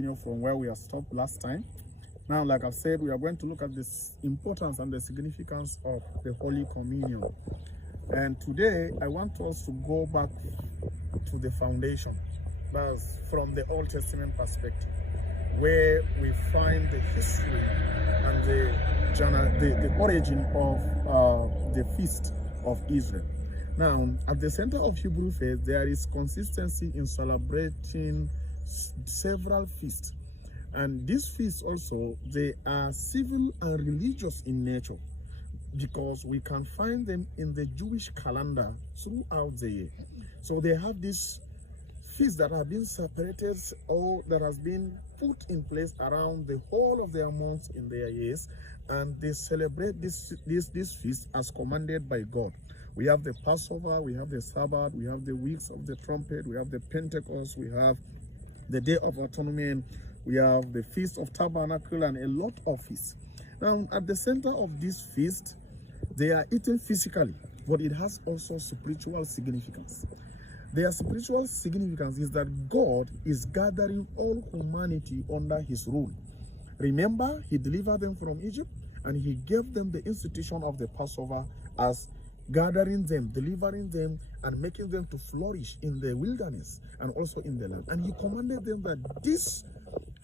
continue from where we have stopped last time. Now, like I've said, we are going to look at this importance and the significance of the Holy Communion. And today, I want us to go back to the foundation. That's from the Old Testament perspective, where we find the history and the origin of the feast of Israel. Now, at the center of Hebrew faith, there is consistency in celebrating several feasts. And these feasts also, they are civil and religious in nature, because we can find them in the Jewish calendar throughout the year. So they have these feasts that have been separated or that has been put in place around the whole of their months in their years, and they celebrate this feast as commanded by God. We have the Passover, we have the Sabbath, we have the weeks of the trumpet, we have the Pentecost, we have the Day of Atonement, we have the Feast of Tabernacle, and a lot of feasts. Now, at the center of this feast, they are eaten physically, but it has also spiritual significance. Their spiritual significance is that God is gathering all humanity under his rule. Remember, he delivered them from Egypt, and he gave them the institution of the Passover as gathering them, delivering them, and making them to flourish in the wilderness and also in the land. And he commanded them that these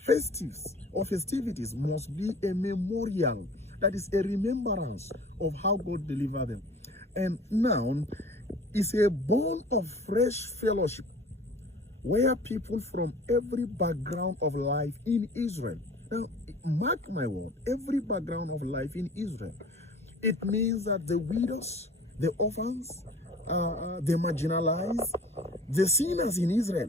festivities must be a memorial, that is a remembrance of how God delivered them. And now it's a bond of fresh fellowship where people from every background of life in Israel, now mark my word, every background of life in Israel, it means that the widows, the orphans, the marginalized, the sinners in Israel,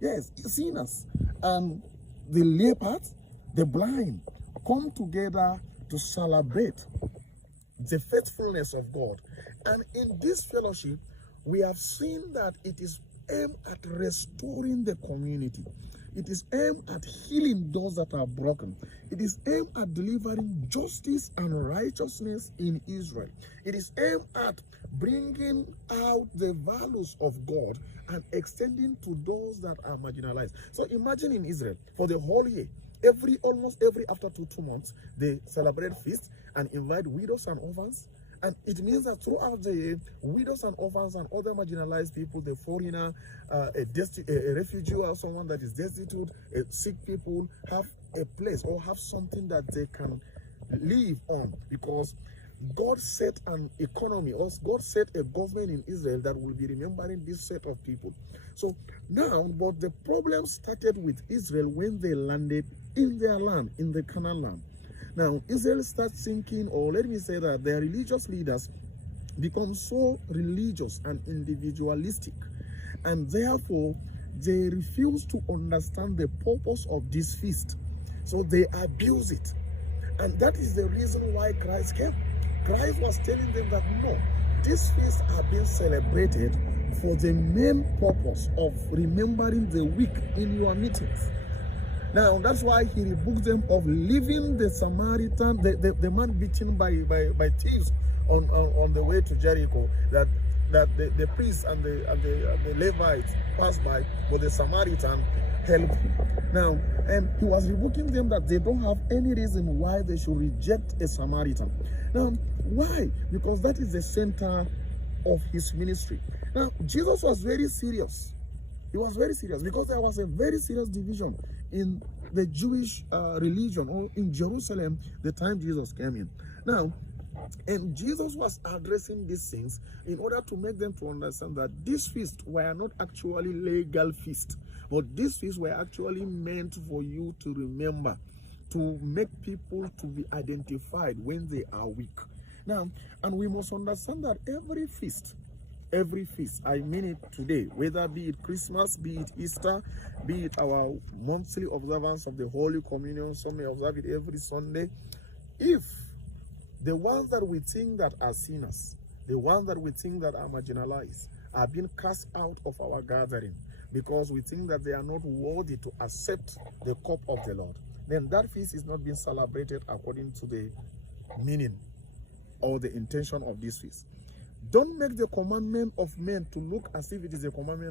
yes, sinners, and the lepers, the blind, come together to celebrate the faithfulness of God. And in this fellowship, we have seen that it is aimed at restoring the community. It is aimed at healing those that are broken. It is aimed at delivering justice and righteousness in Israel. It is aimed at bringing out the values of God and extending to those that are marginalized. So imagine in Israel, for the whole year, almost every after two months, they celebrate feasts and invite widows and orphans. And it means that throughout the year, widows and orphans and other marginalized people, the foreigner, a refugee or someone that is destitute, sick people, have a place or have something that they can live on, because God set an economy, or God set a government in Israel that will be remembering this set of people. So now, but the problem started with Israel when they landed in their land, in the Canaan land. Now, Israel starts thinking, or let me say that their religious leaders become so religious and individualistic, and therefore they refuse to understand the purpose of this feast. So they abuse it. And that is the reason why Christ came. Christ was telling them that no, these feasts are being celebrated for the main purpose of remembering the weak in your meetings. Now, that's why he rebuked them of leaving the Samaritan, the man beaten by thieves on the way to Jericho, that the priests and the Levites passed by, but the Samaritan helped him. Now, and he was rebuking them that they don't have any reason why they should reject a Samaritan. Now, why? Because that is the center of his ministry. Now, Jesus was very serious. He was very serious because there was a very serious division in the Jewish religion, or in Jerusalem, the time Jesus came in. Now, and Jesus was addressing these things in order to make them to understand that these feasts were not actually legal feasts, but these feasts were actually meant for you to remember, to make people to be identified when they are weak. Now, and we must understand that every feast, I mean it today, whether be it Christmas, be it Easter, be it our monthly observance of the Holy Communion, some may observe it every Sunday. If the ones that we think that are sinners, the ones that we think that are marginalized, are being cast out of our gathering because we think that they are not worthy to accept the cup of the Lord, then that feast is not being celebrated according to the meaning or the intention of this feast. Don't make the commandment of men to look as if it is a commandment